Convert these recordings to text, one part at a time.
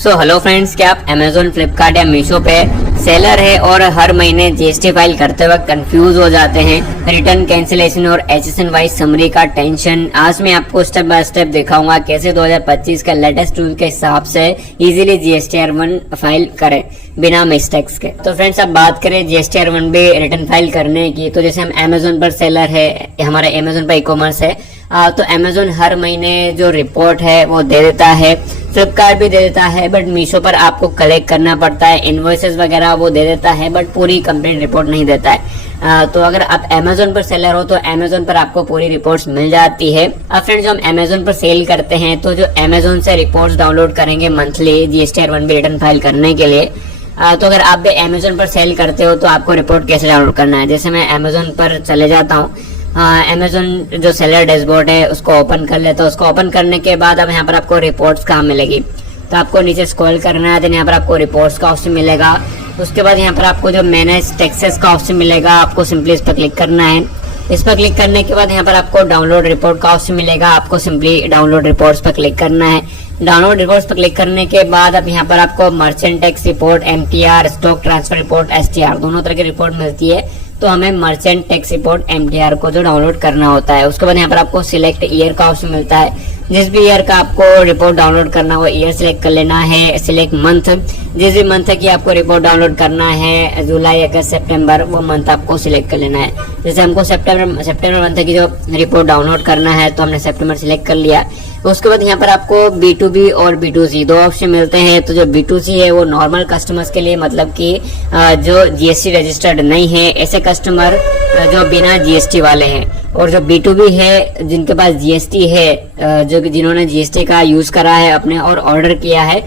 So hello friends, क्या आप Amazon, Flipkart या मीशो पे सेलर है और हर महीने जीएसटी फाइल करते वक्त कंफ्यूज हो जाते हैं? रिटर्न कैंसिलेशन और एचएसएन वाइज समरी का टेंशन। आज मैं आपको स्टेप बाय स्टेप दिखाऊंगा कैसे 2025 का लेटेस्ट रूल के हिसाब से इजीली GSTR1 फाइल करें बिना मिस्टेक्स के। तो फ्रेंड्स, अब बात करें GSTR1 भी रिटर्न फाइल करने की, तो जैसे हम अमेजोन पर सेलर है, हमारा अमेजोन पर ई कॉमर्स है, तो अमेजोन हर महीने जो रिपोर्ट है वो दे देता है, फ्लिपकार्ट भी दे देता है, बट मीशो पर आपको कलेक्ट करना पड़ता है। इनवॉइसेस वगैरह वो दे देता है, बट पूरी कंप्लीट रिपोर्ट नहीं देता है। तो अगर आप अमेजोन पर सेलर हो तो अमेजोन पर आपको पूरी रिपोर्ट्स मिल जाती है। अब फ्रेंड्स, जो हम अमेजोन पर सेल करते हैं तो जो अमेजोन से रिपोर्ट्स डाउनलोड करेंगे मंथली GSTR1 भी रिटर्न फाइल करने के लिए, तो अगर आप भी अमेजोन पर सेल करते हो तो आपको रिपोर्ट कैसे डाउनलोड करना है। जैसे मैं अमेजोन पर चले जाता हूँ, अमेजोन जो सेलर डैशबोर्ड है उसको ओपन कर लेता हूँ। उसको ओपन करने के बाद अब यहाँ पर आपको रिपोर्ट्स कहाँ मिलेगी, तो आपको नीचे स्क्रॉल करना है, तो यहाँ पर आपको रिपोर्ट्स का ऑप्शन मिलेगा। उसके बाद यहाँ पर आपको जो मैनेज टैक्सेस का ऑप्शन मिलेगा, आपको सिंपली इस पर क्लिक करना है। इस पर क्लिक करने के बाद यहाँ पर आपको डाउनलोड रिपोर्ट का ऑप्शन मिलेगा, आपको सिंपली डाउनलोड रिपोर्ट्स पर क्लिक करना है। डाउनलोड रिपोर्ट्स पर क्लिक करने के बाद अब यहाँ पर आपको merchant tax report, MTR, stock transfer report, STR दोनों तरह की रिपोर्ट मिलती है। तो हमें मर्चेंट टैक्स रिपोर्ट MTR को जो डाउनलोड करना होता है, उसके बाद यहाँ पर आपको सिलेक्ट ईयर का ऑप्शन मिलता है। जिस भी ईयर का आपको रिपोर्ट डाउनलोड करना हो ईयर सिलेक्ट कर लेना है। सिलेक्ट मंथ, जिस भी मंथ की आपको रिपोर्ट डाउनलोड करना है, जुलाई, अगस्त, सितंबर, वो मंथ आपको सिलेक्ट कर लेना है। जैसे हमको सितंबर मंथ की जो रिपोर्ट डाउनलोड करना है तो हमने सितंबर सिलेक्ट कर लिया। उसके बाद यहाँ पर आपको B2B और B2C दो ऑप्शन मिलते हैं। तो जो B2C है वो नॉर्मल कस्टमर्स के लिए, मतलब कि जो GST रजिस्टर्ड नहीं है, ऐसे कस्टमर जो बिना GST वाले हैं। और जो B2B है जिनके पास GST है, जो जिन्होंने GST का यूज करा है अपने और ऑर्डर किया है,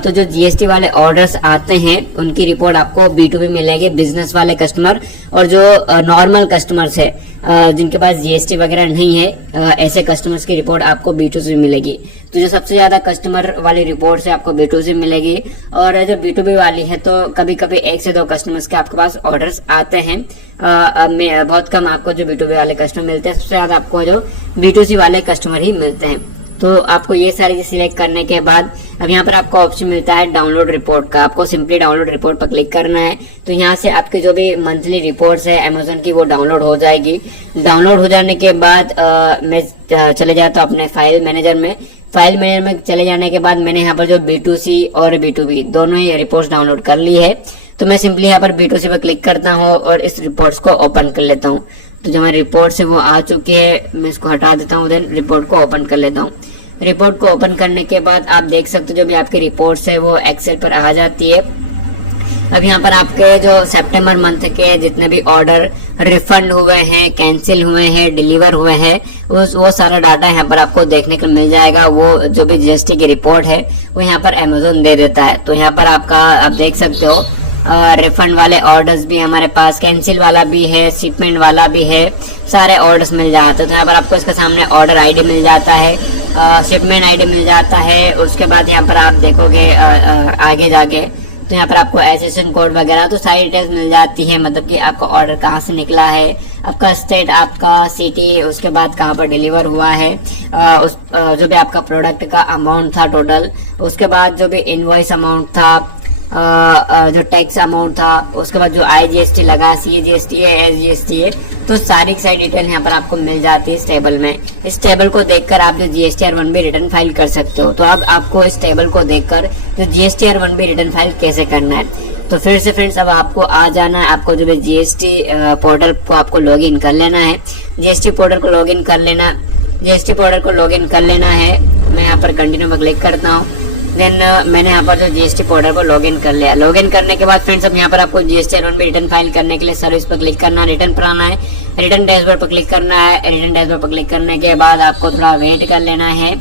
तो जो GST वाले ऑर्डर्स आते हैं उनकी रिपोर्ट आपको B2B मिलेगी, बिजनेस वाले कस्टमर। और जो नॉर्मल कस्टमर्स है जिनके पास GST वगैरह नहीं है, ऐसे कस्टमर्स की रिपोर्ट आपको B2C मिलेगी। तो जो सबसे ज्यादा कस्टमर वाली रिपोर्ट से आपको B2C मिलेगी। और जो B2B वाली है तो कभी कभी 1 से 2 कस्टमर्स के आपके पास ऑर्डर्स आते हैं, बहुत कम आपको जो B2B वाले कस्टमर मिलते हैं, सबसे ज्यादा आपको जो B2C वाले कस्टमर ही मिलते हैं। तो आपको ये सारी चीज सिलेक्ट करने के बाद अब यहाँ पर आपको ऑप्शन मिलता है डाउनलोड रिपोर्ट का। आपको सिंपली डाउनलोड रिपोर्ट पर क्लिक करना है। तो यहाँ से आपके जो भी मंथली रिपोर्ट्स है अमेजोन की वो डाउनलोड हो जाएगी। डाउनलोड हो जाने के बाद मैं चले जाता हूँ अपने फाइल मैनेजर में। फाइल मैनेजर में चले जाने के बाद मैंने यहाँ पर जो B2C और B2B दोनों ही रिपोर्ट्स डाउनलोड कर ली है। तो मैं सिंपली यहाँ पर B2C पर क्लिक करता हूँ और इस रिपोर्ट्स को ओपन कर लेता हूँ। तो जो हमारी रिपोर्ट्स है वो आ चुकी है, मैं इसको हटा देता हूँ, देन रिपोर्ट को ओपन कर लेता हूँ। रिपोर्ट को ओपन करने के बाद आप देख सकते हो जो भी आपकी रिपोर्ट्स है वो एक्सेल पर आ जाती है। अब यहाँ पर आपके जो सितंबर मंथ के जितने भी ऑर्डर रिफंड हुए हैं, कैंसिल हुए हैं, डिलीवर हुए हैं, वो सारा डाटा यहाँ पर आपको देखने को मिल जाएगा। वो जो भी GST की रिपोर्ट है वो यहाँ पर अमेजोन दे देता है। तो यहाँ पर आप देख सकते हो रिफंड वाले ऑर्डर्स भी हमारे पास, कैंसिल वाला भी है, शिपमेंट वाला भी है, सारे ऑर्डर्स मिल जाते हैं। तो यहाँ पर आपको इसके सामने ऑर्डर ID मिल जाता है, शिपमेंट ID मिल जाता है। उसके बाद यहाँ पर आप देखोगे आगे जाके तो यहाँ पर आपको एसएसएन कोड वगैरह तो सारी डिटेल्स मिल जाती है, मतलब कि आपका ऑर्डर कहाँ से निकला है, आपका स्टेट, आपका सिटी, उसके बाद कहाँ पर डिलीवर हुआ है, जो भी आपका प्रोडक्ट का अमाउंट था टोटल, उसके बाद जो भी इनवॉइस अमाउंट था, जो टैक्स अमाउंट था, उसके बाद जो IGST लगा, CGST है, SGST है, तो सारी की सारी डिटेल यहाँ पर आपको मिल जाती है इस टेबल में। इस टेबल को देखकर आप जो GSTR1 भी रिटर्न फाइल कर सकते हो। तो अब आपको इस टेबल को देखकर जो GSTR1 भी रिटर्न फाइल कैसे करना है, तो फिर से फ्रेंड्स अब आपको आ जाना है। आपको जो GST पोर्टल को आपको लॉगिन कर लेना है। GST पोर्टल को लॉगिन कर लेना, GST पोर्टल को लॉगिन कर लेना है। मैं यहाँ पर कंटिन्यू पर क्लिक करता हूँ। देन मैंने यहाँ पर जो GST पोर्टल को लॉगिन कर लिया। लॉगिन करने के बाद फ्रेंड्स अब यहाँ पर आपको GSTR1 पे रिटर्न फाइल करने के लिए सर्विस पर क्लिक करना है, रिटर्न पर आना है, रिटर्न डैशबोर्ड पर क्लिक करना है। रिटर्न डैशबोर्ड पर क्लिक करने के बाद आपको थोड़ा वेट कर लेना है।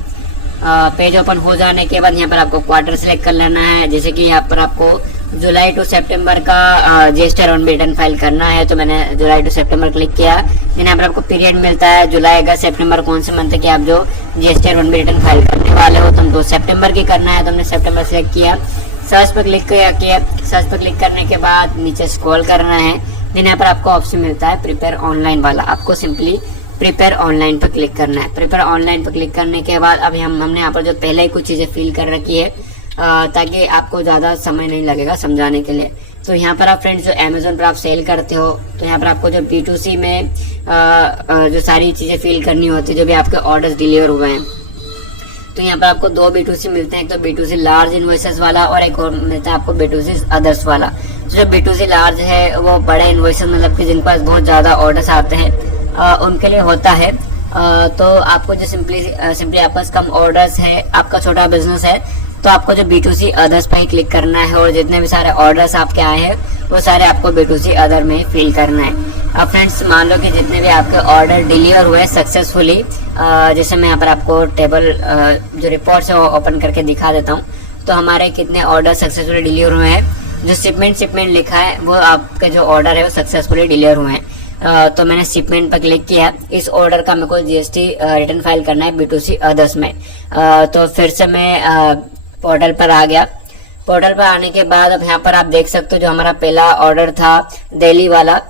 पेज ओपन हो जाने के बाद यहाँ पर आपको क्वार्टर सेलेक्ट कर लेना है। जैसे कि यहाँ पर आपको जुलाई टू सितंबर का GSTR1 रिटर्न फाइल करना है, तो मैंने जुलाई टू सितंबर क्लिक किया। यहाँ पर आपको पीरियड मिलता है जुलाई, अगस्त, सितंबर, कौन से मंथ के आप जो GSTR1 रिटर्न फाइल करने वाले हो। तुमको सितंबर की करना है तो हमने सितंबर सेलेक्ट किया। सर्च पर क्लिक किया। सर्च पर क्लिक करने के बाद नीचे स्क्रॉल करना है। देन यहाँ पर आपको ऑप्शन मिलता है प्रिपेयर ऑनलाइन वाला। आपको सिंपली प्रिपेयर ऑनलाइन पर क्लिक करना है। प्रिपेयर ऑनलाइन पर क्लिक करने के बाद अब हमने यहाँ पर जो पहले ही कुछ चीजें फिल कर रखी है ताकि आपको ज़्यादा समय नहीं लगेगा समझाने के लिए। तो यहाँ पर आप फ्रेंड्स जो अमेजोन पर आप सेल करते हो तो यहाँ पर आपको जो B2C में जो सारी चीज़ें फिल करनी होती है, जो भी आपके ऑर्डर्स डिलीवर हुए हैं, तो यहाँ पर आपको 2 B2C मिलते हैं। एक तो B2C लार्ज इन्वॉइसेस वाला और एक और मिलता है आपको B2C अदर्स वाला। तो जो B2C लार्ज है वो बड़े इन्वॉइसेस मतलब कि जिनके पास बहुत ज़्यादा ऑर्डर्स आते हैं उनके लिए होता है। तो आपको जो सिंपली आपके पास कम ऑर्डर्स है, आपका छोटा बिजनेस है, तो आपको जो B2C अदर्स पे ही क्लिक करना है और जितने भी सारे ऑर्डर्स आपके आए हैं वो सारे आपको B2C अदर में ही फिल करना है। अब फ्रेंड्स मान लो कि जितने भी आपके ऑर्डर डिलीवर हुए सक्सेसफुली, जैसे मैं यहाँ पर आपको टेबल जो रिपोर्ट्स है वो ओपन करके दिखा देता हूँ। तो हमारे कितने ऑर्डर सक्सेसफुली डिलीवर हुए हैं, जो शिपमेंट लिखा है वो आपके जो ऑर्डर है वो सक्सेसफुली डिलीवर हुए हैं। तो मैंने शिपमेंट पर क्लिक किया। इस ऑर्डर का मेरे को GST रिटर्न फाइल करना है B2C अदर्स में। तो फिर से मैं पोर्टल पर आ गया। पोर्टल पर आने के बाद अब यहाँ पर आप देख सकते हो जो हमारा पहला ऑर्डर था दिल्ली वाला,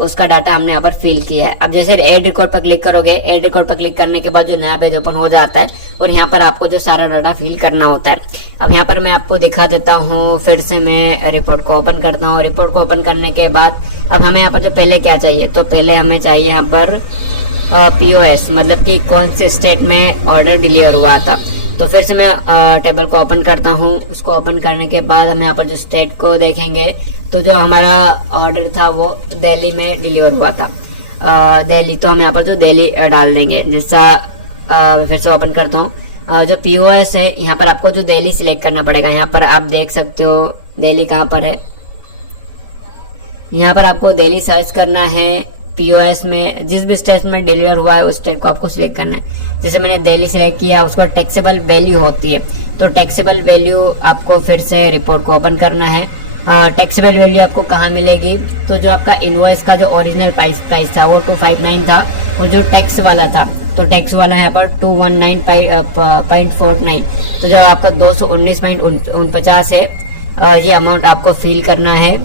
उसका डाटा हमने यहाँ पर फिल किया है। अब जैसे ऐड रिकॉर्ड पर क्लिक करोगे, ऐड रिकॉर्ड पर क्लिक करने के बाद जो नया पेज ओपन हो जाता है और यहाँ पर आपको जो सारा डाटा फिल करना होता है। अब यहाँ पर मैं आपको दिखा देता हूँ। फिर से मैं रिपोर्ट को ओपन करता हूँ। रिपोर्ट को ओपन करने के बाद अब हमें यहाँ पर जो पहले क्या चाहिए, तो पहले हमें चाहिए यहाँ पर POS, मतलब कि कौन से स्टेट में ऑर्डर डिलीवर हुआ था। तो फिर से मैं टेबल को ओपन करता हूँ। उसको ओपन करने के बाद हम यहाँ पर जो स्टेट को देखेंगे तो जो हमारा ऑर्डर था वो दिल्ली में डिलीवर हुआ था, दिल्ली। तो हम यहाँ पर जो दिल्ली डाल देंगे। जैसा फिर से ओपन करता हूँ। जो POS है यहाँ पर आपको जो दिल्ली सिलेक्ट करना पड़ेगा। यहाँ पर आप देख सकते हो दिल्ली कहाँ पर है। यहाँ पर आपको दिल्ली सर्च करना है। POS में जिस भी स्टेट में डिलीवर हुआ है उस स्टेट को आपको सिलेक्ट करना है। जैसे मैंने दिल्ली सिलेक्ट किया, उसको टैक्सेबल वैल्यू होती है। तो टैक्सेबल वैल्यू आपको फिर से रिपोर्ट को ओपन करना है। टैक्सेबल वैल्यू आपको कहाँ मिलेगी, तो जो आपका इनवॉइस का जो ओरिजिनल प्राइस था वो 259 था, और जो टैक्स वाला था तो टैक्स वाला यहाँ पर 219.49। तो जो आपका 219.49 है, ये अमाउंट आपको फिल करना है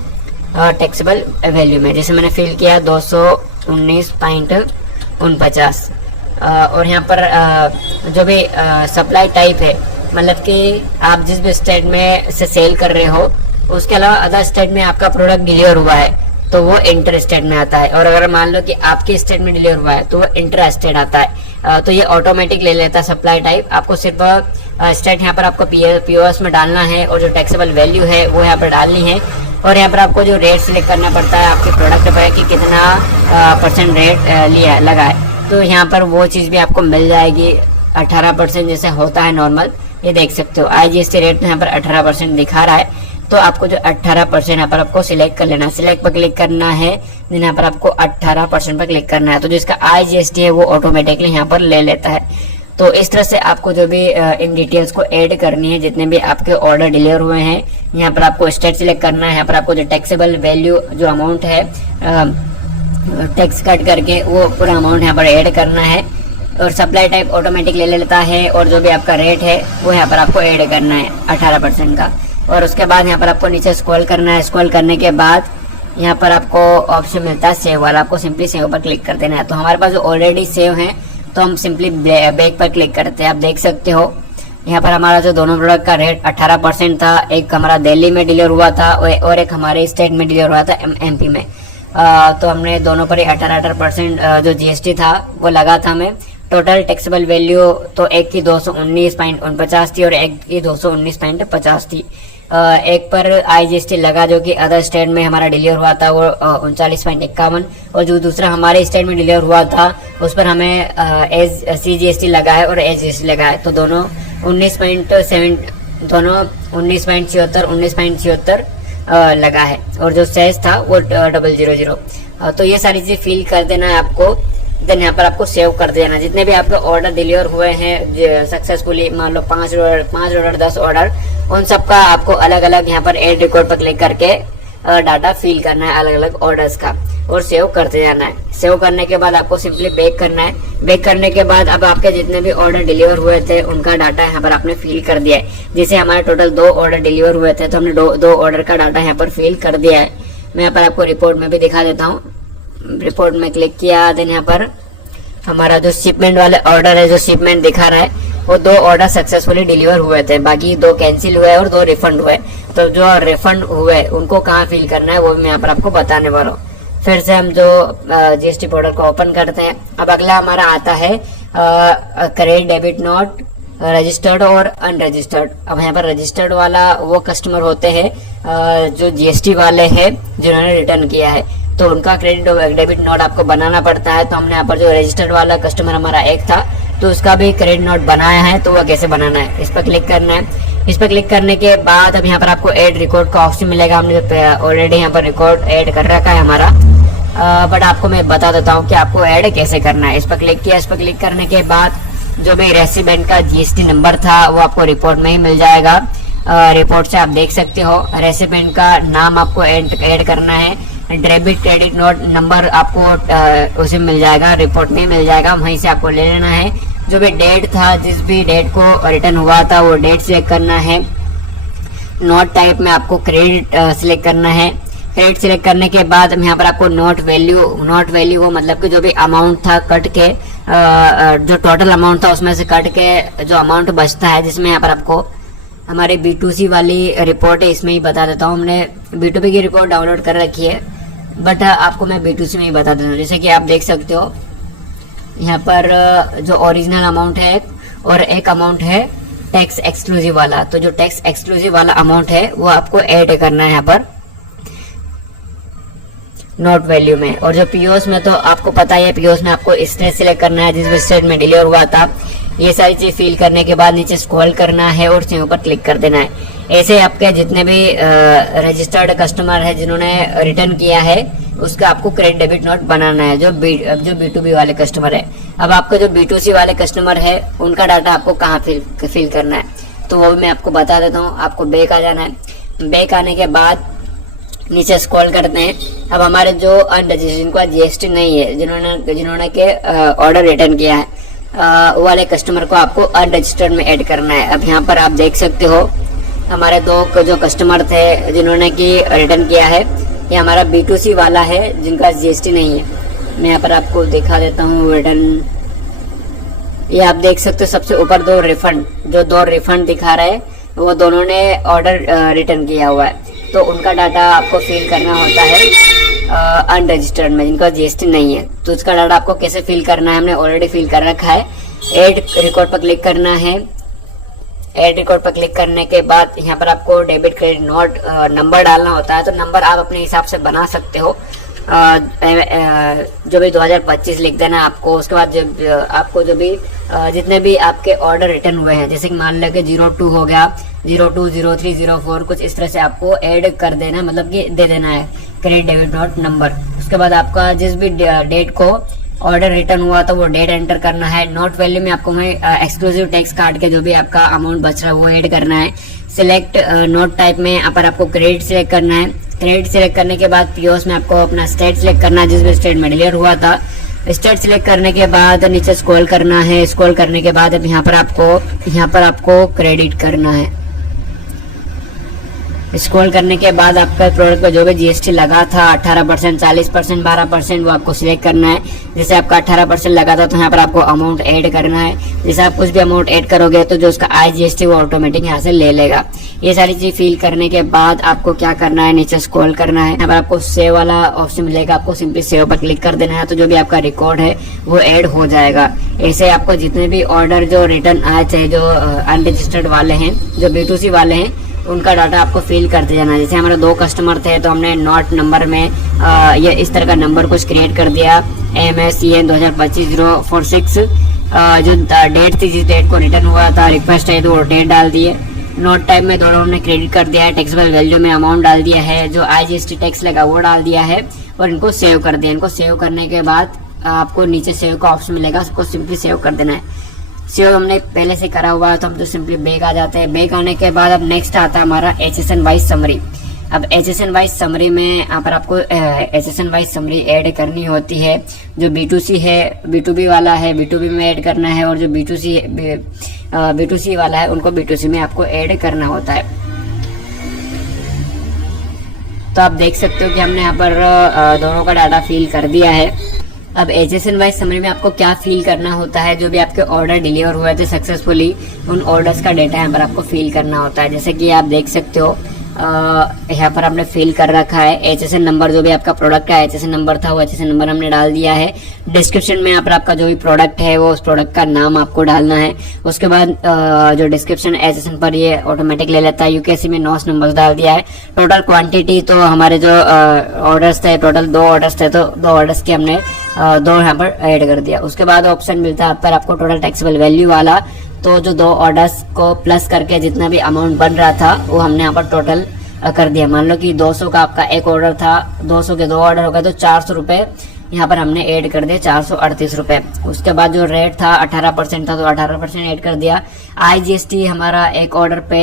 टैक्सेबल वैल्यू में। जैसे मैंने फिल किया 219.49। और यहाँ पर जो भी सप्लाई टाइप है, मतलब कि आप जिस भी स्टेट में से सेल कर रहे हो उसके अलावा अदर स्टेट में आपका प्रोडक्ट डिलीवर हुआ है तो वो इंटर स्टेट में आता है। और अगर मान लो कि आपके स्टेट में डिलीवर हुआ है तो वो इंटर स्टेट आता है। तो ये ऑटोमेटिक ले लेता है सप्लाई टाइप। आपको सिर्फ स्टेट यहाँ पर आपको POS में डालना है और जो टैक्सेबल वैल्यू है वो यहाँ पर डालनी है। और यहाँ पर आपको जो रेट सिलेक्ट करना पड़ता है आपके प्रोडक्ट पर कि कितना % रेट लगा है। तो यहाँ पर वो चीज़ भी आपको मिल जाएगी 18% जैसे होता है नॉर्मल। ये देख सकते हो IGST रेट यहाँ पर 18% दिखा रहा है। तो आपको जो 18% यहाँ पर आपको सिलेक्ट कर लेना है। सिलेक्ट पर क्लिक करना है, यहाँ पर आपको 18% पर क्लिक करना है। तो जिसका IGST है वो ऑटोमेटिकली यहाँ पर ले लेता है। तो इस तरह से आपको जो भी इन डिटेल्स को ऐड करनी है, जितने भी आपके ऑर्डर डिलीवर हुए हैं, यहाँ पर आपको स्टेट सिलेक्ट करना है। यहाँ पर आपको जो टैक्सेबल वैल्यू जो अमाउंट है टैक्स कट करके वो पूरा अमाउंट यहाँ पर ऐड करना है। और सप्लाई टाइप ऑटोमेटिक ले लेता है। और जो भी आपका रेट है वो यहाँ पर आपको ऐड करना है 18% का। और उसके बाद यहाँ पर आपको नीचे स्क्रॉल करना है। स्क्रॉल करने के बाद यहाँ पर आपको ऑप्शन मिलता है सेव वाला, आपको सिंपली सेव पर क्लिक कर देना है। तो हमारे पास जो ऑलरेडी सेव है तो हम सिंपली बैक पर क्लिक करते हैं। आप देख सकते हो यहाँ पर हमारा जो दोनों प्रोडक्ट का रेट 18% था। एक हमारा दिल्ली में डिलीवर हुआ था और एक हमारे स्टेट में डिलीवर हुआ था MP में। तो हमने दोनों पर ही 18% जो GST था वो लगा था हमें। टोटल टैक्सेबल वैल्यू तो एक की 219.49 थी और एक की 219.50 थी। एक पर IGST लगा जो कि अदर स्टेट में हमारा डिलीवर हुआ था वो 39.51, और जो दूसरा हमारे स्टेट में डिलीवर हुआ था उस पर हमें CGST लगा है और HGST लगा है। तो दोनों 19.76 लगा है, और जो सेस था वो 000। तो ये सारी चीजें फिल कर देना है आपको। देन यहाँ पर आपको सेव कर देना। जितने भी आपके ऑर्डर डिलीवर हुए हैं सक्सेसफुली, मान लो 5 ऑर्डर 10 ऑर्डर, उन सब का आपको अलग अलग यहाँ पर ऐड रिकॉर्ड पर क्लिक करके डाटा फिल करना है अलग अलग ऑर्डर्स का, और सेव करते जाना है। सेव करने के बाद आपको सिंपली बैक करना है। बैक करने के बाद अब आपके जितने भी ऑर्डर डिलीवर हुए थे उनका डाटा यहाँ पर आपने फिल कर दिया है। जैसे हमारे टोटल 2 ऑर्डर डिलीवर हुए थे तो हमने 2 ऑर्डर का डाटा यहाँ पर फिल कर दिया है। मैं यहाँ पर आपको रिपोर्ट में भी दिखा देता हूँ। रिपोर्ट में क्लिक किया, देन यहाँ पर हमारा जो शिपमेंट वाले ऑर्डर है, जो शिपमेंट दिखा रहा है वो 2 ऑर्डर सक्सेसफुली डिलीवर हुए थे, बाकी 2 कैंसिल हुए और 2 रिफंड हुए। तो जो रिफंड हुए उनको कहाँ फिल करना है वो भी मैं यहाँ पर आपको बताने वाला हूँ। फिर से हम जो जीएसटी पोर्टल को ओपन करते हैं। अब अगला हमारा आता है क्रेडिट डेबिट नोट रजिस्टर्ड और अनरजिस्टर्ड। अब यहाँ पर रजिस्टर्ड वाला वो कस्टमर होते हैं जो जीएसटी वाले हैं जिन्होंने रिटर्न किया है, तो उनका क्रेडिट डेबिट नोट आपको बनाना पड़ता है। तो हमने यहाँ पर जो रजिस्टर्ड वाला कस्टमर हमारा एक था, तो उसका भी क्रेडिट नोट बनाया है। तो वह कैसे बनाना है, इस पर क्लिक करना है। इस पर क्लिक करने के बाद अब यहाँ पर आपको ऐड रिकॉर्ड का ऑप्शन मिलेगा। हमने ऑलरेडी यहाँ पर रिकॉर्ड ऐड कर रखा है हमारा, बट आपको मैं बता देता हूँ कि आपको ऐड कैसे करना है। इस पर क्लिक किया। इस पर क्लिक करने के बाद जो भी रेसिडेंट का जीएसटी नंबर था वो आपको रिपोर्ट में ही मिल जाएगा। रिपोर्ट से आप देख सकते हो रेसिडेंट का नाम आपको ऐड करना है। डेबिट क्रेडिट नोट नंबर आपको उसे मिल जाएगा, रिपोर्ट में मिल जाएगा, वहीं से आपको ले लेना है। जो भी डेट था, जिस भी डेट को रिटर्न हुआ था वो डेट सिलेक्ट करना है। नोट टाइप में आपको क्रेडिट सिलेक्ट करना है। क्रेडिट सिलेक्ट करने के बाद यहाँ पर आपको नोट वैल्यू वो मतलब कि जो भी अमाउंट था कट के जो टोटल अमाउंट था उसमें से कट के जो अमाउंट बचता है, जिसमें यहाँ पर आपको हमारे B2C वाली रिपोर्ट है, इसमें ही बता देता हूँ। हमने B2B की रिपोर्ट डाउनलोड कर रखी है, बट आपको मैं B2C में ही बता देता हूँ। जैसे कि आप देख सकते हो यहाँ पर जो ओरिजिनल अमाउंट है और एक अमाउंट है टैक्स एक्सक्लूसिव वाला। तो जो टैक्स एक्सक्लूसिव वाला अमाउंट है वो आपको ऐड करना है यहाँ पर नोट वैल्यू में। और जो पीओस में तो आपको पता ही है, पीओस में आपको स्टेट सिलेक्ट करना है जिस भी स्टेट में डिलीवर हुआ था। ये सारी चीज फिल करने के बाद नीचे स्क्रॉल करना है और सेव पर क्लिक कर देना है। ऐसे आपके जितने भी रजिस्टर्ड कस्टमर है जिन्होंने रिटर्न किया है उसका आपको क्रेडिट डेबिट नोट बनाना है, जो B2B वाले कस्टमर है। अब आपको जो B2C वाले कस्टमर है उनका डाटा आपको कहाँ फिल करना है, तो वो भी मैं आपको बता देता हूँ। आपको बैक आ जाना है। बैक आने के बाद नीचे स्क्रॉल करते हैं। अब हमारे जो अनरजिस्टर्ड जिनका जीएसटी नहीं है, जिन्होंने के ऑर्डर रिटर्न किया है, वो वाले कस्टमर को आपको अनरजिस्टर्ड में ऐड करना है। अब यहाँ पर आप देख सकते हो हमारे 2 जो कस्टमर थे जिन्होंने की रिटर्न किया है, ये हमारा B2C वाला है जिनका जीएसटी नहीं है। मैं यहाँ पर आपको दिखा देता हूँ रिटर्न। ये आप देख सकते हो सबसे ऊपर 2 रिफंड दिखा रहे हैं, वो दोनों ने ऑर्डर रिटर्न किया हुआ है। तो उनका डाटा आपको फिल करना होता है अनरजिस्टर्ड में, जिनका जीएसटी नहीं है। तो उसका डाटा आपको कैसे फिल करना है हमने ऑलरेडी फिल कर रखा है। ऐड रिकॉर्ड पर क्लिक करना है। ऐड रिकॉर्ड पर क्लिक करने के बाद यहाँ पर आपको डेबिट क्रेडिट नोट नंबर डालना होता है। तो नंबर आप अपने हिसाब से बना सकते हो, जो भी 2025 लिख देना आपको। उसके बाद जब आपको जो भी जितने भी आपके ऑर्डर रिटर्न हुए हैं, जैसे कि मान लो कि 02 हो गया, 02, 03, 04 कुछ इस तरह से आपको ऐड कर देना, मतलब कि दे देना है क्रेडिट डेबिट नोट नंबर। उसके बाद आपका जिस भी डेट को ऑर्डर रिटर्न हुआ तो वो डेट एंटर करना है। नोट वैल्यू में आपको मैं एक्सक्लूसिव टैक्स काट के जो भी आपका अमाउंट बच रहा है वो ऐड करना है। सिलेक्ट नोट टाइप में यहाँ पर आपको क्रेडिट सिलेक्ट करना है। क्रेडिट सिलेक्ट करने के बाद पीओस में आपको अपना स्टेट सिलेक्ट करना है, जिस भी स्टेट में डिलीवर हुआ था। स्टेट सिलेक्ट करने के बाद नीचे स्क्रॉल करना है। स्क्रॉल करने के बाद अब यहाँ पर आपको क्रेडिट करना है। स्क्रॉल करने के बाद आपका प्रोडक्ट का जो भी जीएसटी लगा था 18%, 40%, 12%, वो आपको सिलेक्ट करना है। जैसे आपका 18% लगा था तो यहाँ पर आपको अमाउंट ऐड करना है। जैसे आप कुछ भी अमाउंट ऐड करोगे तो जो उसका IGST वो ऑटोमेटिक यहाँ से ले लेगा। ये सारी चीज फिल करने के बाद आपको क्या करना है, नीचे स्क्रॉल करना है। यहाँ पर आपको सेव वाला ऑप्शन मिलेगा, आपको सिंपली सेव पर क्लिक कर देना है। तो जो भी आपका रिकॉर्ड है वो ऐड हो जाएगा। ऐसे आपको जितने भी ऑर्डर जो रिटर्न आए थे, जो अनरजिस्टर्ड वाले हैं, जो B2C वाले हैं, उनका डाटा आपको फिल करते जाना है। जैसे हमारे 2 कस्टमर थे तो हमने नोट नंबर में ये इस तरह का नंबर कुछ क्रिएट कर दिया, MSCN 2025-046। जो डेट थी, जिस डेट को रिटर्न हुआ था, रिक्वेस्ट है तो वो डेट डाल दिए। नोट टाइप में दोनों ने क्रेडिट कर दिया है। टैक्सेबल वैल्यू में अमाउंट डाल दिया है, जो IGST टैक्स लगा वो डाल दिया है और इनको सेव कर दिया। इनको सेव करने के बाद आपको नीचे सेव का ऑप्शन मिलेगा, उसको सिंपली सेव कर देना है। सेव हमने पहले से करा हुआ है तो हम तो सिंपली बैक आ जाते हैं। बैक आने के बाद अब नेक्स्ट आता है हमारा HSN वाइज समरी। अब HSN वाइज समरी में यहाँ पर आपको HSN वाइज समरी ऐड करनी होती है। जो B2C है, B2B वाला है, B2B में ऐड करना है, और जो B2C वाला है उनको B2C में आपको ऐड करना होता है। तो आप देख सकते हो कि हमने यहाँ पर दोनों का डाटा फिल कर दिया है। अब HSN वाइज समरी में आपको क्या फिल करना होता है, जो भी आपके ऑर्डर डिलीवर हुए थे सक्सेसफुली उन ऑर्डर्स का डेटा यहाँ पर आपको फिल करना होता है। जैसे कि आप देख सकते हो यहाँ पर हमने फिल कर रखा है HSN नंबर, जो भी आपका प्रोडक्ट का HSN नंबर था वो HSN नंबर हमने डाल दिया है। डिस्क्रिप्शन में यहाँ पर आपका जो भी प्रोडक्ट है वो उस प्रोडक्ट का नाम आपको डालना है। उसके बाद जो डिस्क्रिप्शन HSN पर ये ऑटोमेटिक ले लेता है। यूकेसी में 9 नंबर डाल दिया है। टोटल क्वांटिटी तो हमारे जो ऑर्डर्स थे, टोटल 2 ऑर्डर्स थे, तो 2 ऑर्डर्स के हमने 2 यहाँ पर ऐड कर दिया। उसके बाद ऑप्शन मिलता है पर आपको टोटल टैक्सेबल वैल्यू वाला, तो जो 2 ऑर्डर्स को प्लस करके जितना भी अमाउंट बन रहा था वो हमने यहाँ पर टोटल कर दिया। मान लो कि 200 का आपका एक ऑर्डर था, 200 के 2 ऑर्डर हो गए तो 400 रुपए यहाँ पर हमने ऐड कर दिया, 438 रुपए। उसके बाद जो रेट था 18% था तो 18% ऐड कर दिया। IGST हमारा एक ऑर्डर पे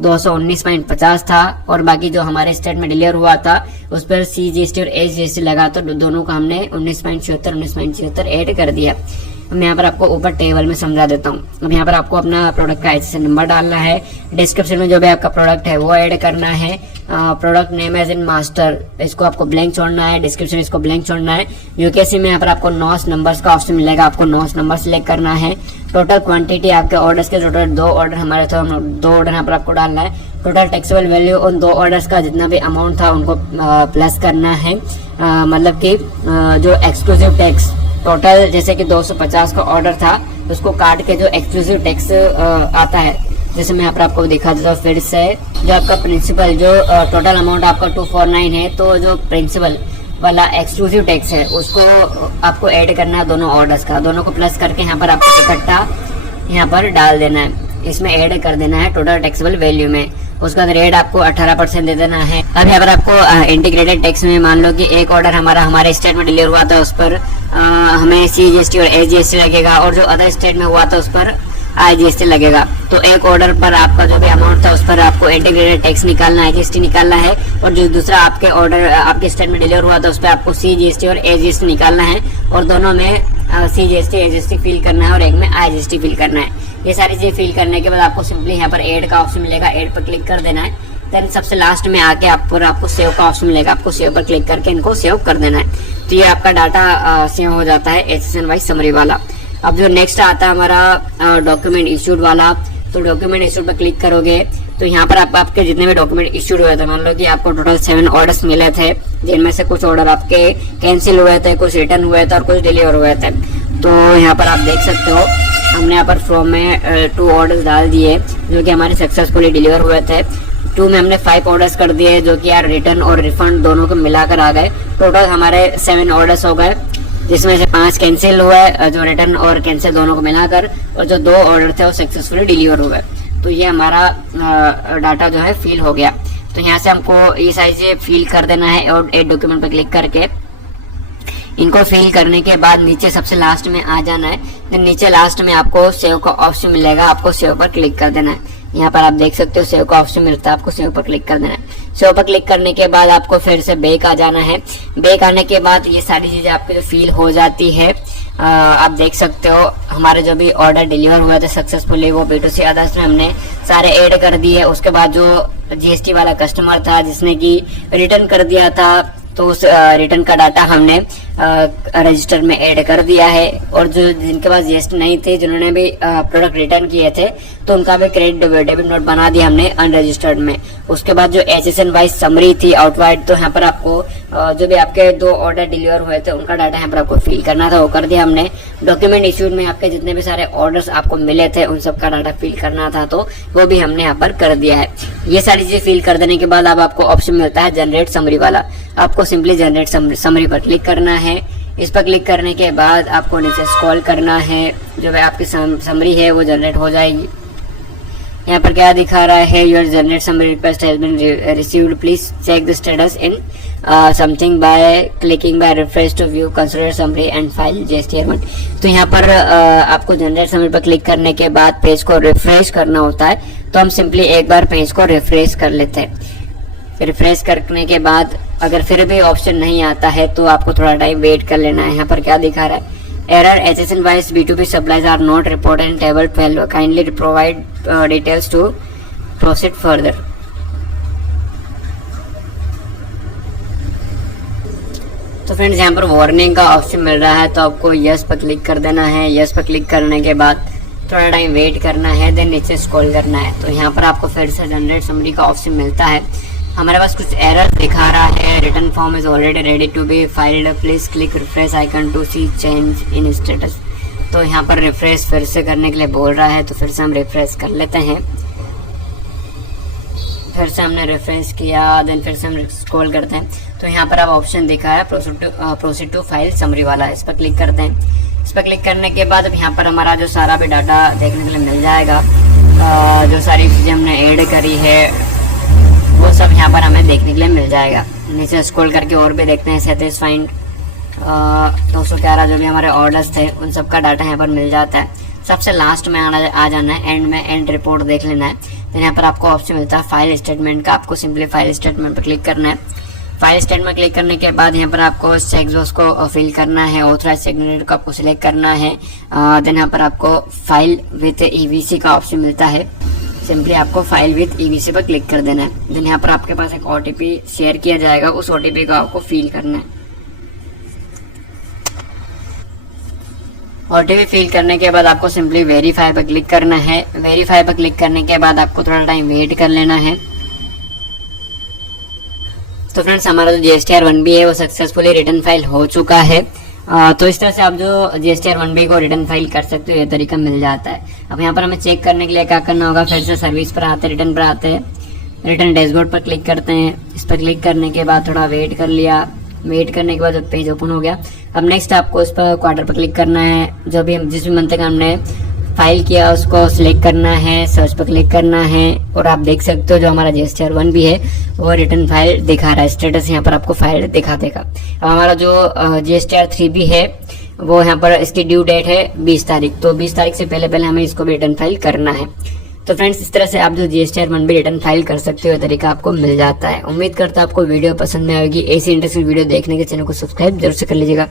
219.50 था और बाकी जो हमारे स्टेट में डिलीवर हुआ था उस पर CGST और HGST लगा, तो दोनों का हमने 19.76 ऐड कर दिया। मैं यहाँ पर आपको ऊपर टेबल में समझा देता हूँ। अब यहाँ पर आपको अपना प्रोडक्ट का HSN नंबर डालना है। डिस्क्रिप्शन में जो भी आपका प्रोडक्ट है वो ऐड करना है। Product name as in master, इसको आपको ब्लैंक छोड़ना है। डिस्क्रिप्शन इसको ब्लैंक छोड़ना है। यूकेसी में यहाँ पर आपको 9 नंबर्स का ऑप्शन मिलेगा, आपको 9 नंबर सिलेक्ट करना है। टोटल क्वांटिटी आपके ऑर्डर्स के, टोटल 2 ऑर्डर हमारे थे, 2 ऑर्डर यहाँ पर आपको डालना है। टोटल टैक्सेबल वैल्यू उन 2 ऑर्डर्स का जितना भी अमाउंट था उनको प्लस करना है। मतलब कि जो एक्सक्लूसिव टैक्स टोटल जैसे कि 250 का ऑर्डर था उसको काट के जो एक्सक्लूसिव टैक्स आता है, जैसे मैं यहाँ पर आपको दिखा देता हूँ फिर से। जो आपका प्रिंसिपल जो टोटल अमाउंट आपका 249 है, तो जो प्रिंसिपल वाला एक्सक्लूसिव टैक्स है उसको आपको ऐड करना है दोनों ऑर्डर्स का, दोनों को प्लस करके यहाँ पर आपको इकट्ठा यहाँ पर डाल देना है, इसमें ऐड कर देना है टोटल टैक्सेबल वैल्यू में। उसका रेट आपको 18% दे देना है। अब यहाँ पर आपको इंटीग्रेटेड टैक्स में मान लो कि एक ऑर्डर हमारे स्टेट में डिलीवर हुआ था, उस पर हमें CGST और HGST लगेगा, और जो अदर स्टेट में हुआ था उस पर IGST लगेगा। तो एक ऑर्डर पर आपका जो भी अमाउंट था उस पर आपको इंटीग्रेटेड टैक्स निकालना है, GST निकालना है, और जो दूसरा आपके ऑर्डर आपके स्टेट में डिलीवर हुआ था उस पर आपको CGST और HGST निकालना है, और दोनों में CGST HGST फिल करना है और एक में IGST फिल करना है। ये सारी चीजें फिल करने के बाद आपको सिंपली यहाँ पर ऐड का ऑप्शन मिलेगा, ऐड पर क्लिक कर देना है। देन सबसे लास्ट में आके आपको सेव का ऑप्शन मिलेगा, आपको सेव पर क्लिक करके इनको सेव कर देना है। तो ये आपका डाटा सेव हो जाता है HSN वाइज समरी वाला। अब जो नेक्स्ट आता है हमारा डॉक्यूमेंट इश्यूड वाला, तो डॉक्यूमेंट इश्यूड पर क्लिक करोगे तो यहाँ पर आपके जितने भी डॉक्यूमेंट इश्यूड हुए थे, मान लो कि आपको टोटल 7 ऑर्डर्स मिले थे, जिनमें से कुछ ऑर्डर आपके कैंसिल हुए थे, कुछ रिटर्न हुए थे और कुछ डिलीवर हुए थे। तो यहाँ पर आप देख सकते हो हमने यहाँ पर फ्रॉम में 2 ऑर्डर्स डाल दिए जो कि हमारे सक्सेसफुली डिलीवर हुए थे। 2 में हमने 5 ऑर्डर्स कर दिए जो कि यार रिटर्न और रिफंड दोनों को मिलाकर आ गए। टोटल हमारे 7 ऑर्डर्स हो गए, जिसमें से 5 कैंसिल हुए, जो रिटर्न और कैंसिल दोनों को मिलाकर, और जो 2 ऑर्डर थे वो सक्सेसफुली डिलीवर हुए। तो ये हमारा डाटा जो है फिल हो गया। तो यहाँ से हमको ये सारी चीजें फिल कर देना है और एड डॉक्यूमेंट पर क्लिक करके इनको फिल करने के बाद नीचे सबसे लास्ट में आ जाना है। फिर नीचे लास्ट में आपको सेव का ऑप्शन मिलेगा, आपको सेव पर क्लिक कर देना है। यहाँ पर आप देख सकते हो सेव का ऑप्शन मिलता है, आपको सेव पर क्लिक कर देना है। सेव पर क्लिक करने के बाद आपको फिर से बैक आ जाना है। बैक आने के बाद ये सारी चीजें आपके जो फिल हो जाती है। आप देख सकते हो हमारे जो भी ऑर्डर डिलीवर हुए थे सक्सेसफुली वो B2C अदर्स में हमने सारे ऐड कर दिए। उसके बाद जो GST वाला कस्टमर था जिसने की रिटर्न कर दिया था, तो उस रिटर्न का डाटा हमने रजिस्टर में ऐड कर दिया है। और जो जिनके पास GST नहीं थे, जिन्होंने भी प्रोडक्ट रिटर्न किए थे, तो उनका भी क्रेडिट डेबिट नोट बना दिया हमने अनरजिस्टर्ड में। उसके बाद जो HSN वाइज समरी थी आउटवाइड, तो यहाँ पर आपको जो भी आपके 2 ऑर्डर डिलीवर हुए थे उनका डाटा यहाँ पर आपको फिल करना था, वो कर दिया हमने। डॉक्यूमेंट इश्यूड में आपके जितने भी सारे ऑर्डर्स आपको मिले थे उन सब का डाटा फिल करना था, तो वो भी हमने यहाँ पर कर दिया है। ये सारी चीजें फिल कर देने के बाद अब आपको ऑप्शन मिलता है जनरेट समरी वाला। आपको सिंपली जनरेट समरी पर क्लिक करना है। इस पर क्लिक करने के बाद आपको नीचे स्क्रॉल करना है, जो है आपकी समरी है वो जनरेट हो जाएगी। यहाँ पर क्या दिखा रहा है, your generate summary request has been received, please check the status in something by clicking by refresh to view consider summary and file JSTR1। तो यहाँ पर आपको जनरेट समरी पर क्लिक करने के बाद पेज को रिफ्रेश करना होता है। तो हम सिंपली एक बार पेज को रिफ्रेश कर लेते हैं। रिफ्रेश करने के बाद अगर फिर भी ऑप्शन नहीं आता है तो आपको थोड़ा टाइम वेट कर लेना है। यहाँ पर क्या दिखा रहा है, error HSN wise B2B supplies are not reported in table 12, kindly provide details to proceed further। तो फ्रेंड्स यहाँ पर वार्निंग का ऑप्शन मिल रहा है, तो आपको यस पर क्लिक कर देना है। यस पर क्लिक करने के बाद थोड़ा टाइम वेट करना है, देन नीचे स्क्रॉल करना है। तो यहाँ पर आपको फिर से जनरेट समरी का ऑप्शन मिलता है। हमारे पास कुछ एरर दिखा रहा है, return form is already ready to be filed, please click refresh icon to see change in status. तो यहाँ पर रिफ्रेश फिर से करने के लिए बोल रहा है, तो फिर से हम रिफ्रेश कर लेते हैं। फिर से हमने रिफ्रेश किया, देन फिर से हम स्क्रॉल करते हैं। तो यहाँ पर अब ऑप्शन दिखा है प्रोसीड टू फाइल समरी वाला, इस पर क्लिक करते हैं। इस पर क्लिक करने के बाद अब यहाँ पर हमारा जो सारा भी डाटा देखने के लिए मिल जाएगा। जो सारी चीज़ें हमने ऐड करी है वो सब यहाँ पर हमें देखने के लिए मिल जाएगा। नीचे स्क्रॉल करके और भी देखते हैं। सेटिस्फाइड 211 जो भी हमारे ऑर्डर्स थे उन सब का डाटा यहाँ पर मिल जाता है। सबसे लास्ट में आ जाना है, एंड में एंड रिपोर्ट देख लेना है। तो यहाँ पर आपको ऑप्शन मिलता है फाइल स्टेटमेंट का, आपको सिंपली फाइल स्टेटमेंट पर क्लिक करना है। फाइल स्टेटमेंट क्लिक करने के बाद यहाँ पर आपको चेकबॉक्स को फिल करना है, ऑथराइज सिग्नेचर को आपको सिलेक्ट करना है। देन यहाँ पर आपको फाइल विथ ईवीसी का ऑप्शन मिलता है, सिंपली आपको फाइल विथ ईवीसी पर क्लिक कर देना है। देन यहाँ पर आपके पास एक ओटीपी शेयर किया जाएगा, उस ओटीपी को आपको फिल करना है। ओटीपी फिल करने के बाद आपको सिंपली वेरीफाई पर क्लिक करना है। वेरीफाई पर क्लिक करने के बाद आपको थोड़ा टाइम वेट कर लेना है। तो फ्रेंड्स हमारा जो GSTR 1B है वो सक्सेसफुली रिटर्न फाइल हो चुका है। तो इस तरह से आप जो GSTR 1B को रिटर्न फाइल कर सकते हो, ये तरीका मिल जाता है। अब यहाँ पर हमें चेक करने के लिए क्या करना होगा, फिर से सर्विस पर आते हैं, रिटर्न पर आते हैं, रिटर्न डैशबोर्ड पर क्लिक करते हैं। इस पर क्लिक करने के बाद थोड़ा वेट कर लिया, वेट करने के बाद पेज ओपन हो गया। अब नेक्स्ट आपको इस पर क्वार्टर पर क्लिक करना है। जो भी जिस भी मंथ का हमने फाइल किया उसको सिलेक्ट करना है, सर्च पर क्लिक करना है, और आप देख सकते हो जो हमारा GSTR 1B है वो रिटर्न फाइल दिखा रहा है। स्टेटस यहाँ पर आपको फाइल दिखा देगा। अब हमारा जो GSTR 3B है वो यहाँ पर इसकी ड्यू डेट है 20 तारीख, तो 20 तारीख से पहले पहले हमें इसको भी रिटर्न फाइल करना है। तो फ्रेंड्स इस तरह से आप जो GSTR 1B रिटर्न फाइल कर सकते हो, तरीका आपको मिल जाता है। उम्मीद करता हूं आपको वीडियो पसंद आएगी। ऐसी इंटरेस्टिंग वीडियो देखने के चैनल को सब्सक्राइब जरूर से कर लीजिएगा।